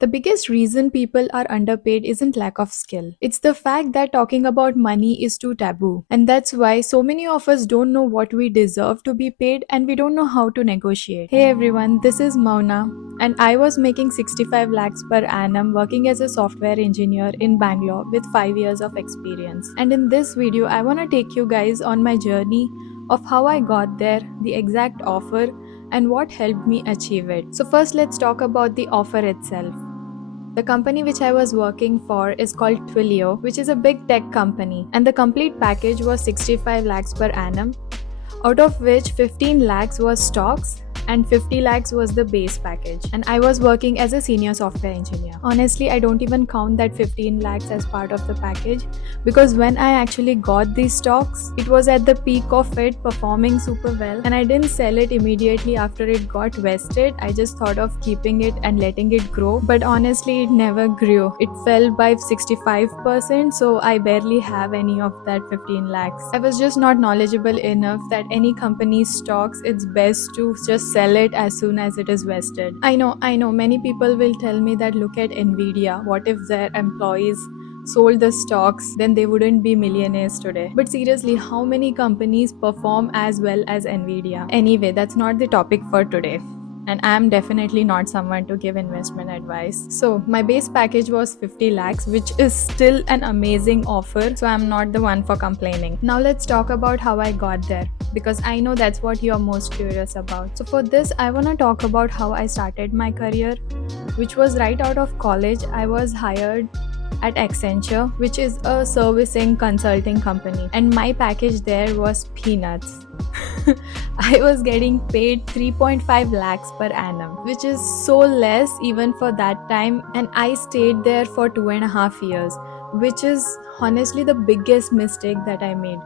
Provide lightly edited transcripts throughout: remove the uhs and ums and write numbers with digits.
The biggest reason people are underpaid isn't lack of skill. It's the fact that talking about money is too taboo. And that's why so many of us don't know what we deserve to be paid and we don't know how to negotiate. Hey everyone, this is Mauna and I was making 65 lakhs per annum working as a software engineer in Bangalore with 5 years of experience. And in this video, I want to take you guys on my journey of how I got there, the exact offer, and what helped me achieve it. So first let's talk about the offer itself. The company which I was working for is called Twilio, which is a big tech company, and the complete package was 65 lakhs per annum, out of which 15 lakhs was stocks and 50 lakhs was the base package. And I was working as a senior software engineer. Honestly, I don't even count that 15 lakhs as part of the package because when I actually got these stocks, it was at the peak of it, performing super well, and I didn't sell it immediately after it got vested. I just thought of keeping it and letting it grow, but honestly, it never grew. It fell by 65%, so I barely have any of that 15 lakhs. I was just not knowledgeable enough that any company's stocks, it's best to just sell it as soon as it is vested. I know, many people will tell me that look at Nvidia, what if their employees sold the stocks, then they wouldn't be millionaires today. But seriously, how many companies perform as well as Nvidia? Anyway, that's not the topic for today. And I'm definitely not someone to give investment advice. So my base package was 50 lakhs, which is still an amazing offer. So I'm not the one for complaining. Now let's talk about how I got there, because I know that's what you're most curious about. So for this, I want to talk about how I started my career, which was right out of college. I was hired at Accenture, which is a servicing consulting company, and my package there was peanuts. I was getting paid 3.5 lakhs per annum, which is so less even for that time, and I stayed there for 2.5 years, which is honestly the biggest mistake that I made.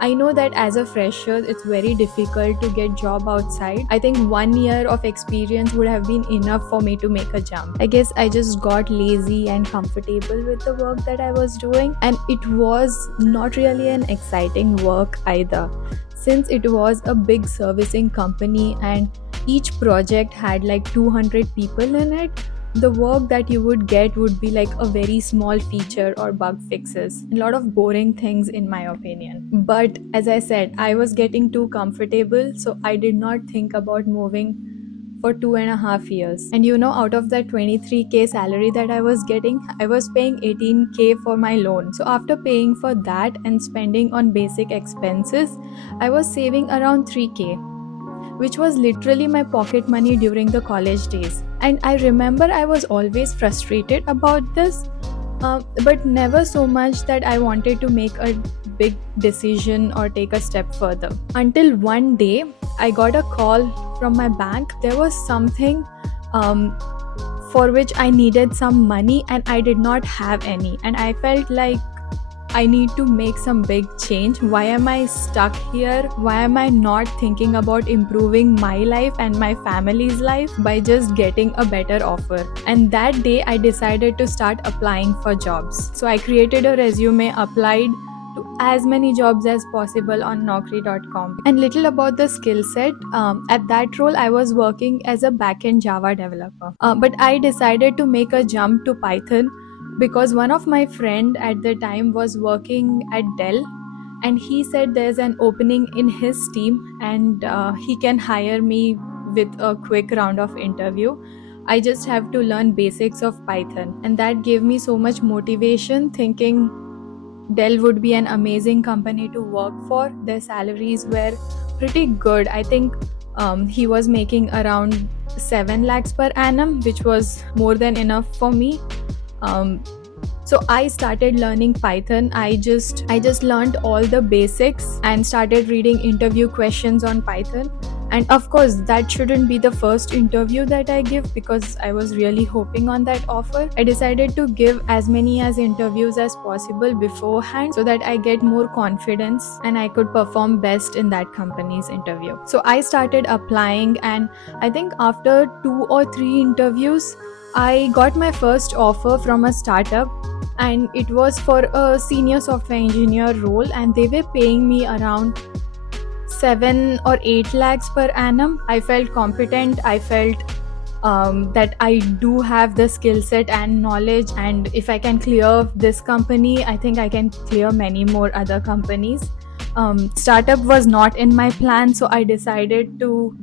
I know that as a fresher, it's very difficult to get job outside. I think 1 year of experience would have been enough for me to make a jump. I guess I just got lazy and comfortable with the work that I was doing, and it was not really an exciting work either, since it was a big servicing company and each project had like 200 people in it. The work that you would get would be like a very small feature or bug fixes, a lot of boring things in my opinion. But as I said, I was getting too comfortable, so I did not think about moving for 2.5 years. And out of that 23k salary that I was getting, I was paying 18k for my loan. So after paying for that and spending on basic expenses, I was saving around 3k, which was literally my pocket money during the college days. And I remember I was always frustrated about this, but never so much that I wanted to make a big decision or take a step further. Until one day, I got a call from my bank. There was something for which I needed some money and I did not have any. And I felt like I need to make some big change. Why am I stuck here? Why am I not thinking about improving my life and my family's life by just getting a better offer? And that day I decided to start applying for jobs. So I created a resume, applied to as many jobs as possible on Naukri.com. And little about the skill set. At that role, I was working as a backend Java developer. But I decided to make a jump to Python because one of my friend at the time was working at Dell, and he said there's an opening in his team and he can hire me with a quick round of interview. I just have to learn basics of Python, and that gave me so much motivation, thinking Dell would be an amazing company to work for. Their salaries were pretty good. I think he was making around 7 lakhs per annum, which was more than enough for me. So I started learning Python. I just learned all the basics and started reading interview questions on Python. And of course, that shouldn't be the first interview that I give because I was really hoping on that offer. I decided to give as many as interviews as possible beforehand so that I get more confidence and I could perform best in that company's interview. So I started applying, and I think after 2 or 3 interviews, I got my first offer from a startup, and it was for a senior software engineer role, and they were paying me around 7 or 8 lakhs per annum. I felt competent, I felt that I do have the skill set and knowledge, and if I can clear this company, I think I can clear many more other companies. Startup was not in my plan, so I decided to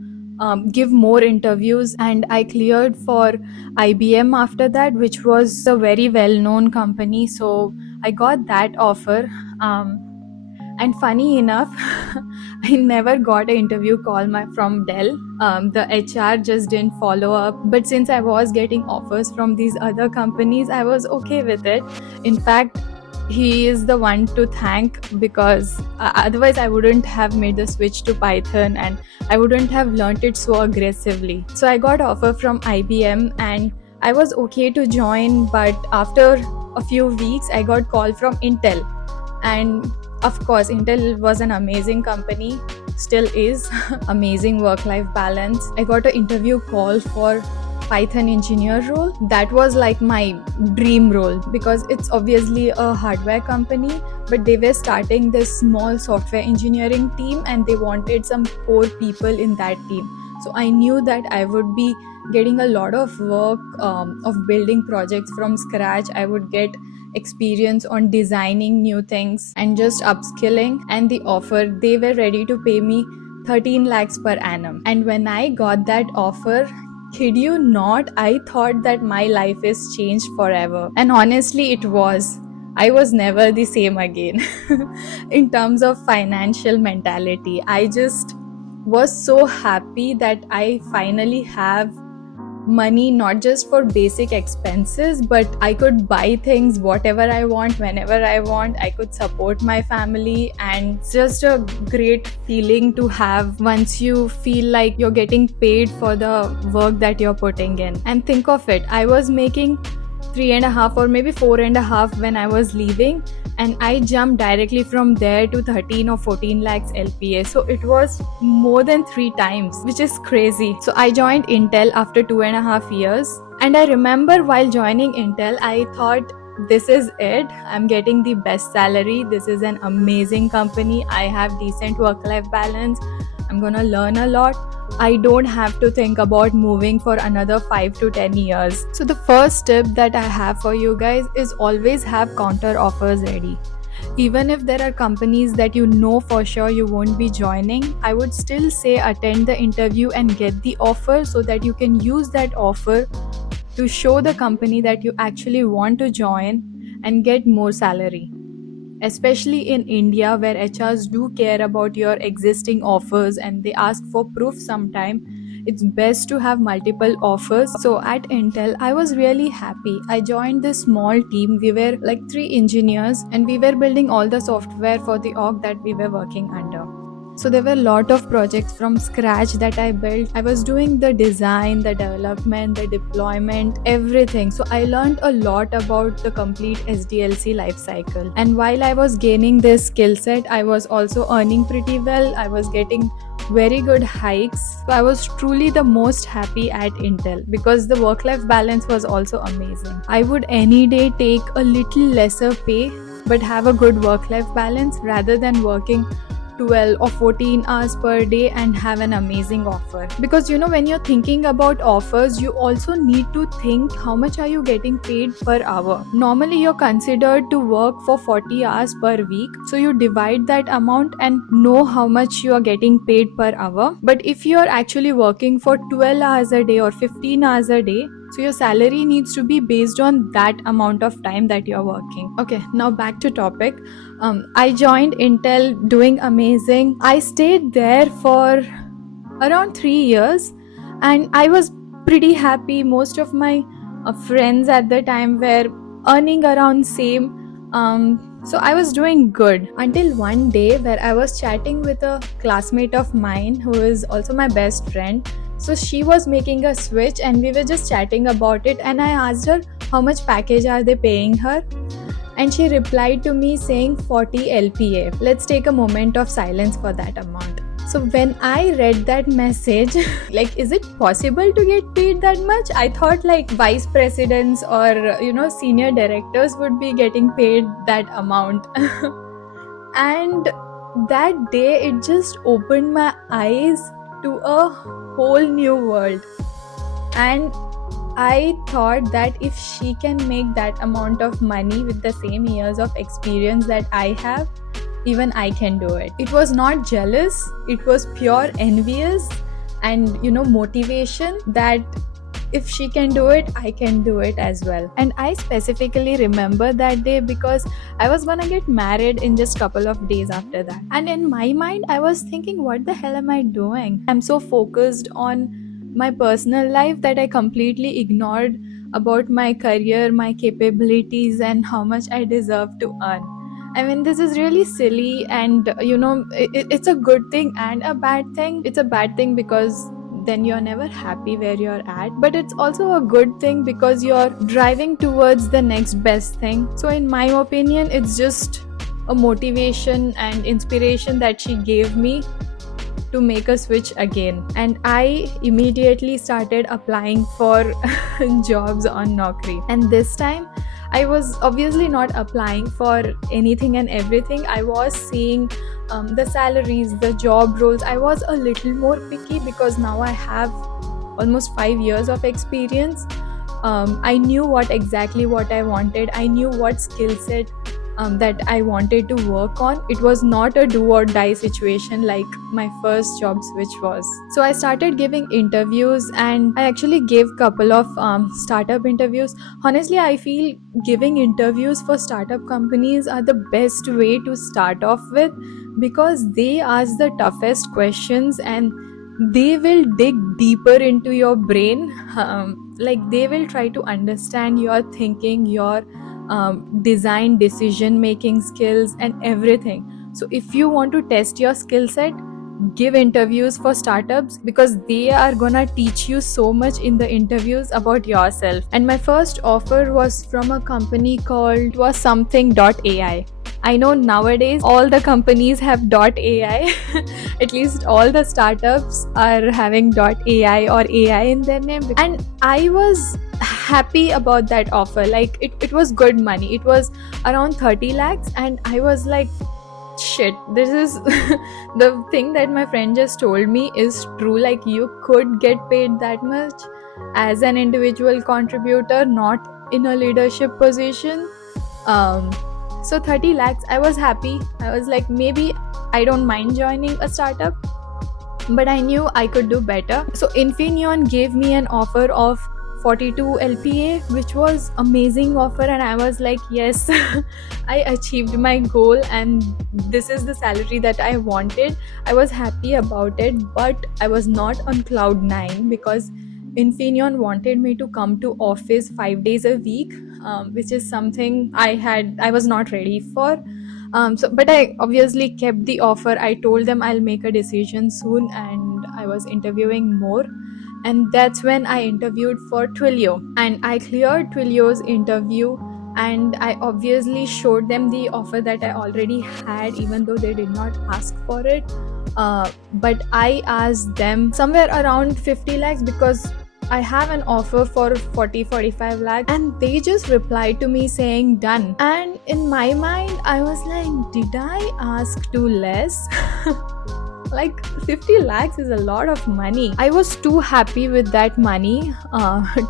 give more interviews, and I cleared for IBM after that, which was a very well known company. So I got that offer. And funny enough, I never got an interview call from Dell. The HR just didn't follow up. But since I was getting offers from these other companies, I was okay with it. In fact, he is the one to thank, because otherwise I wouldn't have made the switch to Python, and I wouldn't have learned it so aggressively. So I got offer from IBM, and I was okay to join, but after a few weeks I got call from Intel. And of course, Intel was an amazing company, still is. Amazing work life balance. I got an interview call for Python engineer role. That was like my dream role, because it's obviously a hardware company, but they were starting this small software engineering team and they wanted some core people in that team. So I knew that I would be getting a lot of work of building projects from scratch. I would get experience on designing new things and just upskilling. And the offer, they were ready to pay me 13 lakhs per annum. And when I got that offer, kid you not, I thought that my life is changed forever. And honestly, it was. I was never the same again. In terms of financial mentality, I just was so happy that I finally have money, not just for basic expenses, but I could buy things whatever I want, whenever I want. I could support my family, and it's just a great feeling to have once you feel like you're getting paid for the work that you're putting in. And think of it, I was making 3.5 or maybe 4.5 when I was leaving, and I jumped directly from there to 13 or 14 lakhs LPA. So it was more than 3 times, which is crazy. So I joined Intel after 2.5 years, and I remember while joining Intel, I thought, this is it. I'm getting the best salary. This is an amazing company. I have decent work-life balance. I'm gonna learn a lot. I don't have to think about moving for another 5 to 10 years. So the first tip that I have for you guys is always have counter offers ready. Even if there are companies that you know for sure you won't be joining, I would still say attend the interview and get the offer, so that you can use that offer to show the company that you actually want to join and get more salary. Especially in India, where HRs do care about your existing offers and they ask for proof sometime, it's best to have multiple offers. So at Intel, I was really happy. I joined this small team. We were like 3 engineers, and we were building all the software for the org that we were working under. So there were a lot of projects from scratch that I built. I was doing the design, the development, the deployment, everything. So I learned a lot about the complete SDLC lifecycle. And while I was gaining this skill set, I was also earning pretty well. I was getting very good hikes. So I was truly the most happy at Intel, because the work-life balance was also amazing. I would any day take a little lesser pay but have a good work-life balance, rather than working 12 or 14 hours per day and have an amazing offer. Because when you're thinking about offers, you also need to think how much are you getting paid per hour. Normally you're considered to work for 40 hours per week, so you divide that amount and know how much you are getting paid per hour. But if you're actually working for 12 hours a day or 15 hours a day, so your salary needs to be based on that amount of time that you're working. Okay, now back to topic. I joined Intel doing amazing. I stayed there for around 3 years, and I was pretty happy. Most of my friends at the time were earning around same. So I was doing good until one day where I was chatting with a classmate of mine who is also my best friend. So she was making a switch and we were just chatting about it, and I asked her how much package are they paying her, and she replied to me saying 40 LPA. Let's take a moment of silence for that amount. So when I read that message, like, is it possible to get paid that much? I thought like vice presidents or senior directors would be getting paid that amount. And that day it just opened my eyes to a whole new world. And I thought that if she can make that amount of money with the same years of experience that I have, even I can do it. It was not jealous, it was pure envious and motivation that if she can do it, I can do it as well. And I specifically remember that day because I was gonna get married in just couple of days after that. And in my mind, I was thinking, what the hell am I doing? I'm so focused on my personal life that I completely ignored about my career, my capabilities, and how much I deserve to earn. I mean, this is really silly, and it's a good thing and a bad thing. It's a bad thing because then you're never happy where you're at, but it's also a good thing because you're driving towards the next best thing. So, in my opinion, it's just a motivation and inspiration that she gave me to make a switch again. And I immediately started applying for jobs on Naukri. And this time, I was obviously not applying for anything and everything. I was seeing the salaries, the job roles. I was a little more picky because now I have almost 5 years of experience. I knew what I wanted. I knew what skill set that I wanted to work on. It was not a do or die situation like my first job switch was. So I started giving interviews, and I actually gave couple of startup interviews. Honestly, I feel giving interviews for startup companies are the best way to start off with because they ask the toughest questions and they will dig deeper into your brain. Like they will try to understand your thinking, your design, decision making skills, and everything. So if you want to test your skill set, give interviews for startups because they are gonna teach you so much in the interviews about yourself. And my first offer was from a company called was something.ai. I know nowadays all the companies have .ai. At least all the startups are having .ai or AI in their name. And I was happy about that offer. Like it was good money. It was around 30 lakhs. And I was like, shit, this is the thing that my friend just told me is true. Like you could get paid that much as an individual contributor, not in a leadership position. So 30 lakhs, I was happy. I was like, maybe I don't mind joining a startup, but I knew I could do better. So Infineon gave me an offer of 42 LPA, which was amazing offer, and I was like, yes, I achieved my goal and this is the salary that I wanted. I was happy about it, but I was not on cloud 9 because Infineon wanted me to come to office 5 days a week, which is something I was not ready for. But I obviously kept the offer. I told them I'll make a decision soon, and I was interviewing more. And that's when I interviewed for Twilio, and I cleared Twilio's interview. And I obviously showed them the offer that I already had, even though they did not ask for it. But I asked them somewhere around 50 lakhs because I have an offer for 40-45 lakhs, and they just replied to me saying done. And in my mind, I was like, did I ask too less? Like 50 lakhs is a lot of money. I was too happy with that money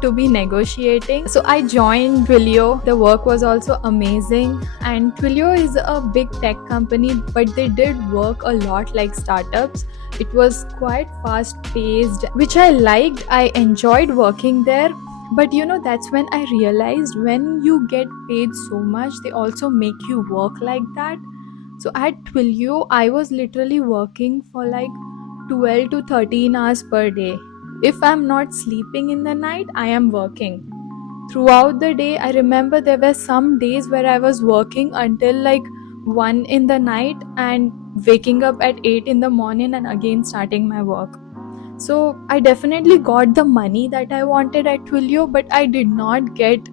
to be negotiating. So I joined Twilio. The work was also amazing. And Twilio is a big tech company, but they did work a lot like startups. It was quite fast paced, which I liked. I enjoyed working there. But that's when I realized when you get paid so much, they also make you work like that. So at Twilio, I was literally working for like 12 to 13 hours per day. If I'm not sleeping in the night, I am working. Throughout the day, I remember there were some days where I was working until like 1 in the night and waking up at 8 in the morning and again starting my work. So I definitely got the money that I wanted at Twilio, but I did not get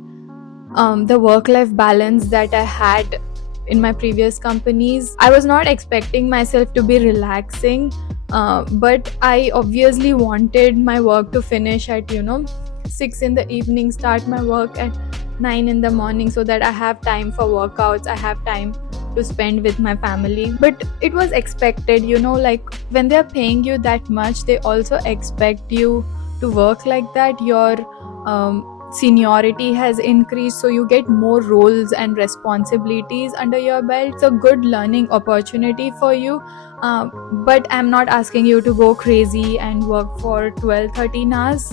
the work-life balance that I had in my previous companies. I was not expecting myself to be relaxing, but I obviously wanted my work to finish at 6 in the evening, start my work at 9 in the morning, so that I have time for workouts, I have time to spend with my family. But it was expected, like when they're paying you that much, they also expect you to work like that, your seniority has increased, so you get more roles and responsibilities under your belt. It's a good learning opportunity for you. But I'm not asking you to go crazy and work for 12, 13 hours.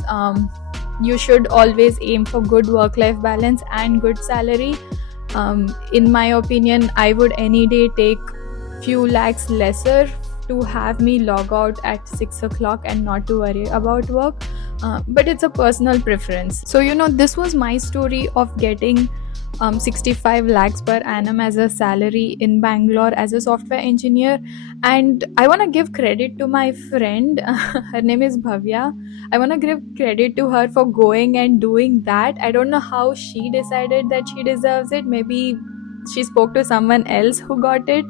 You should always aim for good work-life balance and good salary. In my opinion, I would any day take few lakhs lesser to have me log out at 6 o'clock and not to worry about work. But it's a personal preference. So, this was my story of getting 65 lakhs per annum as a salary in Bangalore as a software engineer. And I want to give credit to my friend. Her name is Bhavya. I want to give credit to her for going and doing that. I don't know how she decided that she deserves it. Maybe she spoke to someone else who got it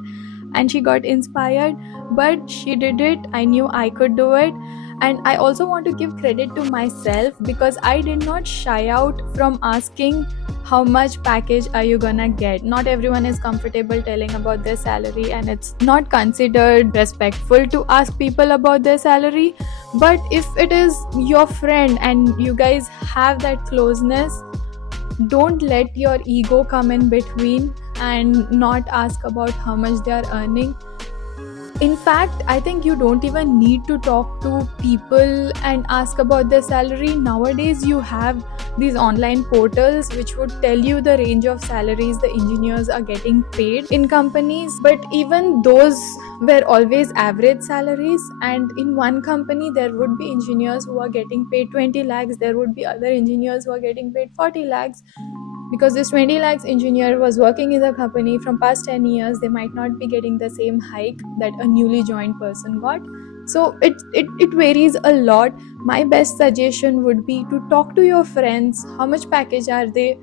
and she got inspired, but she did it. I knew I could do it. And I also want to give credit to myself because I did not shy out from asking how much package are you gonna get. Not everyone is comfortable telling about their salary, and it's not considered respectful to ask people about their salary. But if it is your friend and you guys have that closeness, don't let your ego come in between and not ask about how much they are earning. In fact, I think you don't even need to talk to people and ask about their salary. Nowadays, you have these online portals which would tell you the range of salaries the engineers are getting paid in companies. But even those were always average salaries. And in one company, there would be engineers who are getting paid 20 lakhs. There would be other engineers who are getting paid 40 lakhs. Because this 20 lakhs engineer was working in the company from past 10 years, they might not be getting the same hike that a newly joined person got. So it varies a lot. My best suggestion would be to talk to your friends. How much package are they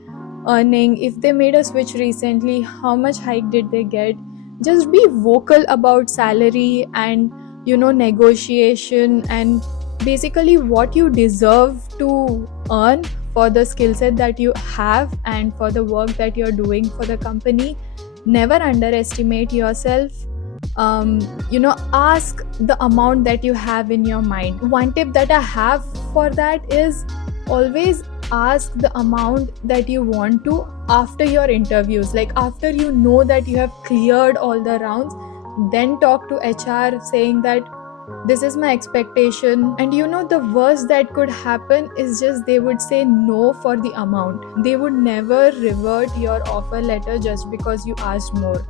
earning? If they made a switch recently, how much hike did they get? Just be vocal about salary and negotiation and basically what you deserve to earn for the skill set that you have and for the work that you're doing for the company. Never underestimate yourself. Ask the amount that you have in your mind. One tip that I have for that is always ask the amount that you want to after your interviews. Like after you know that you have cleared all the rounds, then talk to HR saying that this is my expectation. And the worst that could happen is just they would say no for the amount. They would never revert your offer letter just because you asked more,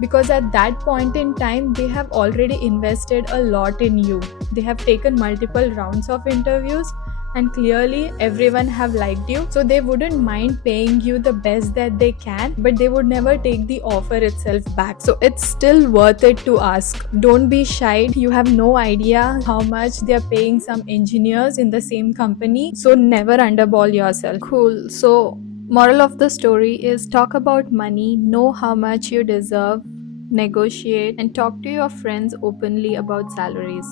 because at that point in time they have already invested a lot in you. They have taken multiple rounds of interviews and clearly everyone have liked you, so they wouldn't mind paying you the best that they can, but they would never take the offer itself back. So it's still worth it to ask. Don't be shy. You have no idea how much they're paying some engineers in the same company, so never underball yourself. Cool. So moral of the story is talk about money, know how much you deserve, negotiate, and talk to your friends openly about salaries.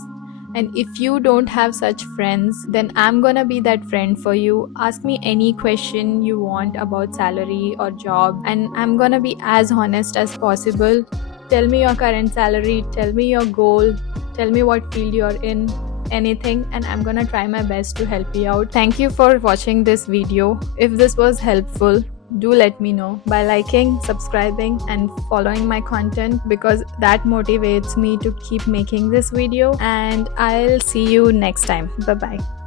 And if you don't have such friends, then I'm gonna be that friend for you. Ask me any question you want about salary or job, and I'm gonna be as honest as possible. Tell me your current salary, tell me your goal, tell me what field you're in, anything, and I'm gonna try my best to help you out. Thank you for watching this video. If this was helpful, do let me know by liking, subscribing, and following my content, because that motivates me to keep making this video. And I'll see you next time. Bye bye.